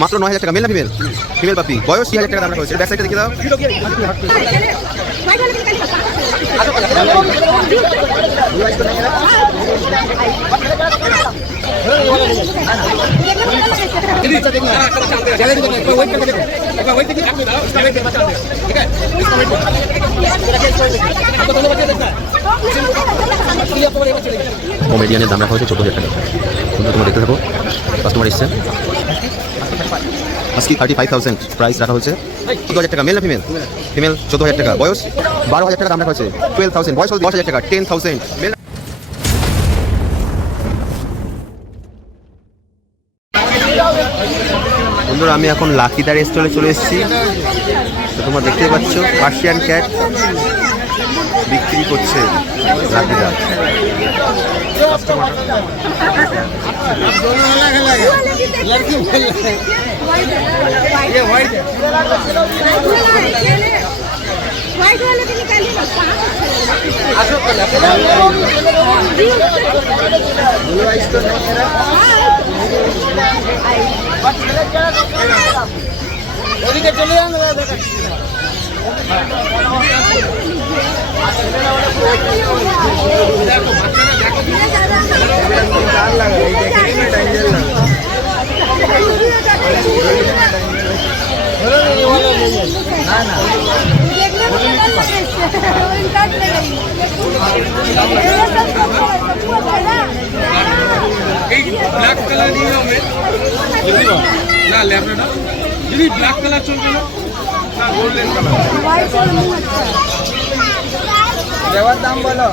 মাত্র নয় হাজার টাকা। মেল না ফিমেল? ফিমেল পাপি। বয়স কি হাজার টাকা দাম রাখা হয়েছে ব্যাক সাইডে দেখে দাও। কমেডিয়ানের দাম রাখা হয়েছে চোদ্দ হাজার টাকা। তোমরা দেখতে থাকো। কাস্টমার এসছে আজকে থার্টি ফাইভ থাউজেন্ড প্রাইস রাখা হয়েছে। চোদ্দ হাজার টাকা মেল না ফিমেল ফিমেল চোদ্দ হাজার টাকা। বয়স? বারো হাজার টাকা দাম রাখা হয়েছে। টুয়েলভ থাউজেন্ড বয়স দশ হাজার টাকা। টেন থাউজেন্ড মেল বন্ধুরা, আমি এখন লাকিদার স্টলে চলে এসেছি। তোমরা দেখতে পাচ্ছ পার্সিয়ান ক্যাট বিক্রি করছে ওদিকে চলে যান ব্ল্যাক কালার নিয়ে হবে না ল্যাপটপ না দিদি ব্ল্যাক কালার চলবে না না গোল্ডেন কালার দেওয়ার দাম বলো।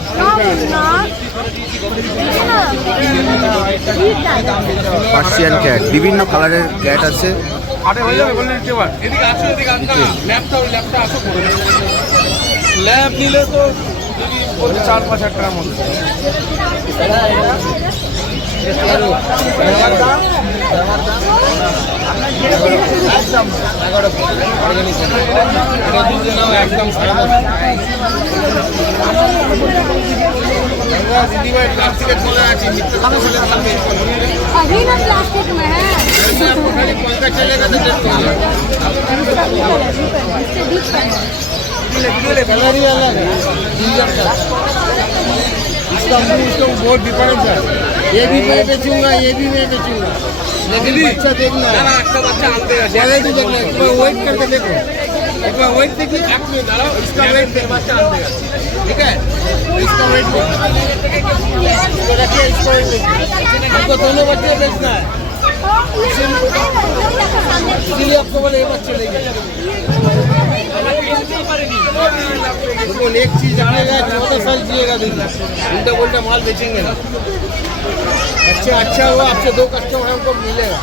পার্সিয়ান ক্যাট বিভিন্ন কালারের ক্যাট আছে। হয়ে ল্যাব নিলে তো চার পাঁচ হাজার টাকার মধ্যে একদম। प्लास्टिक में आके मित्र का चले जाएँगे अभी ना प्लास्टिक में है। आपको खाली पंखा चलेगा तो डेढ़ सौ इससे बीच पर कलरी अलग है इसका मुँह इसका बहुत डिफरेंस है। ये भी मैं बेचूँगा ये भी मैं बेचूँगा। लेकिन बच्चा देखना आपका बच्चा आते हैं। देखना वेट करके देखो। एक बार वेट देखिए एक मिनट दाঁড়াও इसका वेट देख बच्चा आनते गए ठीक है? इसका वेट इसको रखिए इसको वेट देखिए। हमको दोनों बच्चे बेचना है। इसीलिए आपको बोले, ये बच्चे लेंगे देखो एक चीज़ आएगा, चौदह साल जिएगा दिन। उल्टा उल्टा माल बेचेंगे ना। अच्छा अच्छा हुआ, आपसे दो कस्टमर हमको मिलेगा।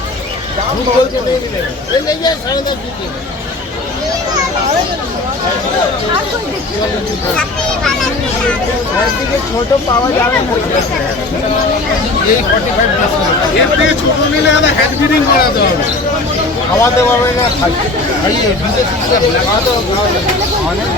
झूठ बोल के नहीं मिलेगा। ले लीजिए साढ़े दस दीजिए ছোট পাওয়া যাবে না এই ফর্টি ফাইভ এর থেকে ছোট নিলে আদা হেড ফিডিং করাতে হবে খাওয়াতে পারবে না খাই- খাইয়ে বিদেশি থেকে খাওয়াতে হবে, খাওয়াতে হবে। অনেক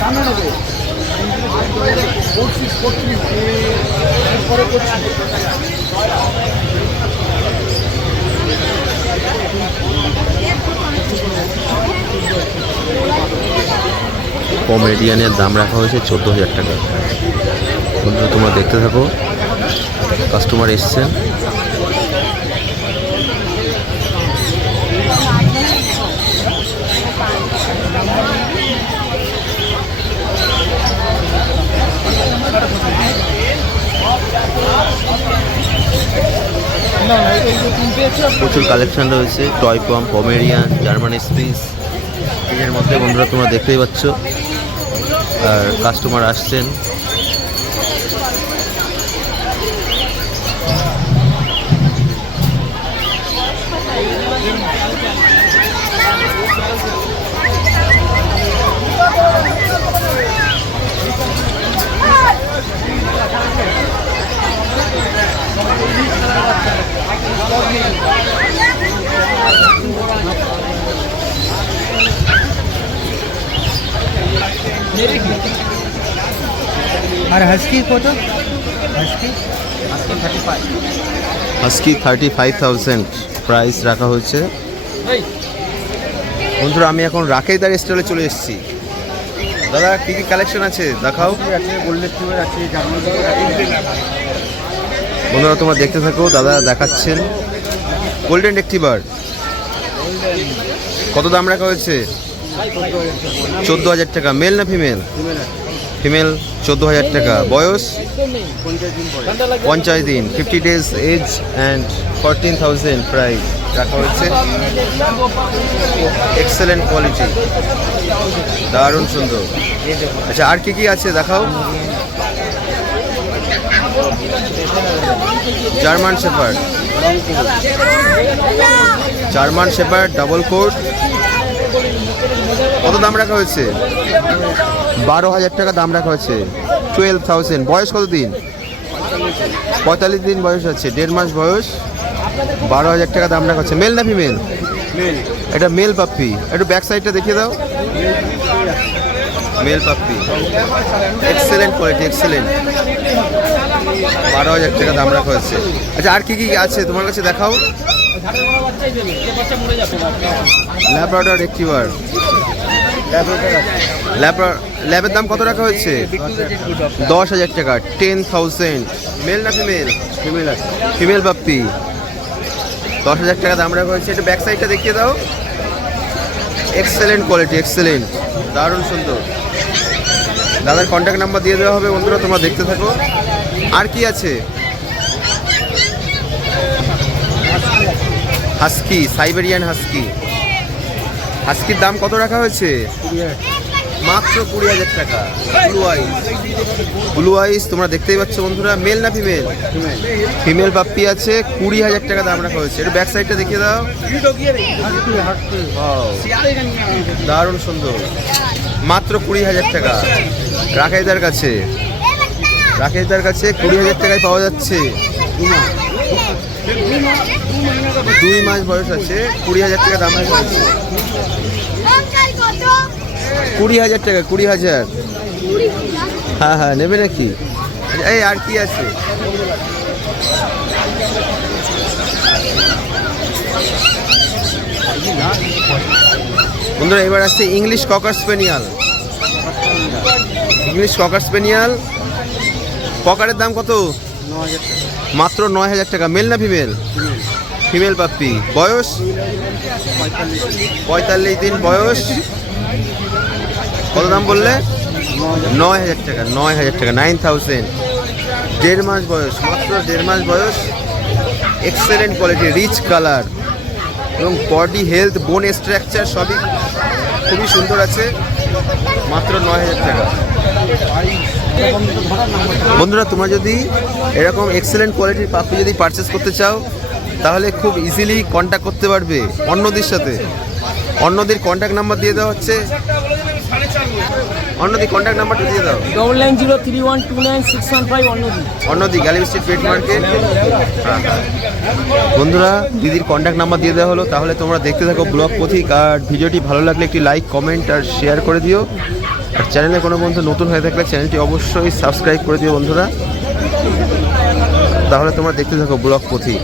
দাম দেবে। এটা কি দেবে না কমেডিয়ানের দাম রাখা হয়েছে চোদ্দ হাজার টাকা। বন্ধুরা তোমরা দেখতে থাকো। কাস্টমার এসছে প্রচুর কালেকশন রয়েছে টয় পম পমেরিয়ান জার্মান স্পিস এর মধ্যে বন্ধুরা তোমরা দেখতেই পাচ্ছ। আর কাস্টমার আসছেন। আর হাস্কি কত? Husky thirty five husky thirty five thousand price রাখা হয়েছে। বন্ধুরা আমি এখন রাকেশদার স্টলে চলে এসেছি। দাদা কি কি কালেকশন আছে? দেখাও। আছে গোল্ডেন টিউবের আছে জার্মান আছে বন্ধুরা তোমরা দেখতে থাকো। দাদা দেখাচ্ছেন। গোল্ডেন রেক্টিভার কত দাম রাখা হয়েছে? চোদ্দ হাজার। টাকা। মেল না ফিমেল ফিমেল চোদ্দ হাজার টাকা। বয়স পঞ্চাশ দিন fifty days age and fourteen thousand price রাখা হয়েছে। এক্সেলেন্ট কোয়ালিটি দারুণ সুন্দর। আচ্ছা আর কি কি আছে দেখাও? German shepherd. German shepherd, double coat. কত দাম রাখা হয়েছে? বারো হাজার টাকা দাম রাখা হয়েছে। টুয়েলভ থাউজেন্ড বয়স কত দিন পঁয়তাল্লিশ দিন বয়স আছে দেড় মাস বয়স। বারো হাজার টাকা দাম রাখা হচ্ছে। মেল না ফিমেল? এটা মেল পাপ্পি। একটু ব্যাক সাইডটা দেখিয়ে দাও। Male puppy. Excellent quality excellent বারো হাজার টাকা দাম রাখা হয়েছে। আচ্ছা আর কি কি আছে তোমার কাছে দেখাও? ল্যাবরেটর রেক্টিভার ল্যাবের দাম কত রাখা হয়েছে? দশ হাজার টাকা টেন থাউজেন্ড মেল না ফিমেল ফিমেল ফিমেল পাপ্পি দশ হাজার টাকা দাম রাখা হয়েছে। একটু ব্যাক সাইডটা দেখিয়ে দাও। এক্সেলেন্ট কোয়ালিটি এক্সেলেন্ট দারুণ সুন্দর। দাদার কন্ট্যাক্ট নাম্বার দিয়ে দেওয়া হবে, বন্ধুরা, তোমরা দেখতে থাকো। আর কি আছে? হাস্কি সাইবেরিয়ান হাস্কি হাস্কির দাম কত রাখা হয়েছে? মাত্র কুড়ি হাজার টাকা। ব্লু আইস ব্লু আইস তোমরা দেখতেই পাচ্ছ বন্ধুরা মেল না ফিমেল ফিমেল পাপ্পি আছে, কুড়ি হাজার টাকা দাম রাখা হয়েছে। এটা ব্যাক সাইডটা দেখিয়ে দাও। দারুণ সুন্দর। মাত্র কুড়ি হাজার টাকা। রাকেশদার কাছে। রাকেশদার কাছে কুড়ি হাজার টাকায় পাওয়া যাচ্ছে। দুই মাস বয়স আছে, কুড়ি হাজার টাকা দাম রাখা হয়েছে। কুড়ি হাজার টাকা, কুড়ি হাজার। হ্যাঁ হ্যাঁ নেবে নাকি? এই, আর কি আছে? বন্ধুরা, এবার আসছে ইংলিশ ককার স্পেনিয়াল। ইংলিশ ককার স্পেনিয়াল। ককারের দাম কত? মাত্র নয় হাজার টাকা। মেল না ফিমেল? Female puppy. বয়স? পঁয়তাল্লিশ দিন বয়স। কত দাম বললে? নয় হাজার টাকা, নয় হাজার টাকা নাইন থাউজেন্ড দেড় মাস বয়স, মাত্র দেড় মাস বয়স। এক্সেলেন্ট কোয়ালিটি রিচ কালার এবং বডি হেলথ বোন স্ট্রাকচার সবই খুবই সুন্দর আছে। মাত্র নয় হাজার টাকা। বন্ধুরা, তোমরা যদি এরকম এক্সেলেন্ট কোয়ালিটির পাখি যদি পারচেস করতে চাও, তাহলে খুব ইজিলি কন্ট্যাক্ট করতে পারবে অন্যদের সাথে। অন্যদের কন্ট্যাক্ট নাম্বার দিয়ে দেওয়া হচ্ছে। অন্যদের কন্ট্যাক্ট নাম্বারটা দিয়ে দাও। Double nine zero three one two nine six one five অন্যদি। অন্যদি গ্যালিম স্ট্রিট পেট মার্কেট বন্ধুরা দিদির কন্ট্যাক্ট নাম্বার দিয়ে দেওয়া হলো। তাহলে তোমরা দেখতে থাকো ব্লগ পথিক আর ভিডিওটি ভালো লাগলে একটি লাইক কমেন্ট আর শেয়ার করে দিও। আর চ্যানেলে কোনো বন্ধু নতুন হয়ে থাকলে চ্যানেলটি অবশ্যই সাবস্ক্রাইব করে দিও বন্ধুরা। তাহলে তোমরা দেখতে থাকো ব্লগ পথিক